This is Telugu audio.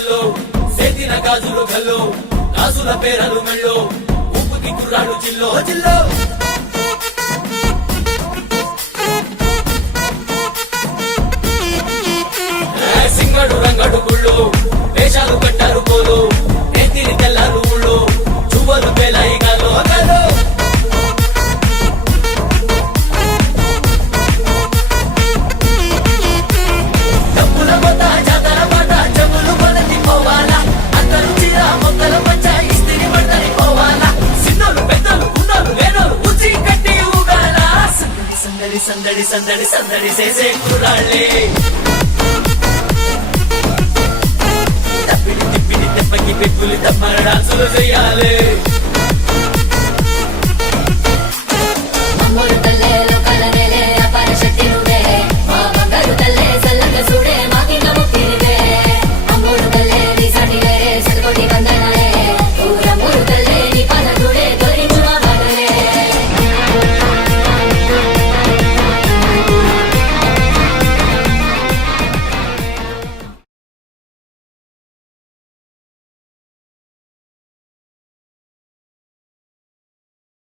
గుండెల్లో సేతిన గాజులు గల్లో గాజుల పేరలు మెళ్ళో ఉప్పుకి కుర్రాడు జిల్లో జిల్లో సింగడు రంగడు గుళ్ళు వేషాలు కట్టారు పోలు నేతిని తెల్లారు ఊళ్ళు చువ్వలు పేలాయి గాలో గాలో డబ్బుల మొత్త జాతర పాట చెవులు కొలతి పోవాలా అందరూ చీర మొక్కల పంచ ఇస్తిరి పడతని పోవాలా సిన్నోలు పెద్దలు ఉన్నోలు లేనోలు ఉచి కట్టి ఊగాల సందడి సందడి సందడి సందడి చేసే కుర్రాళ్ళే పెట్టులు తమ్మర డాన్సులు చెయ్య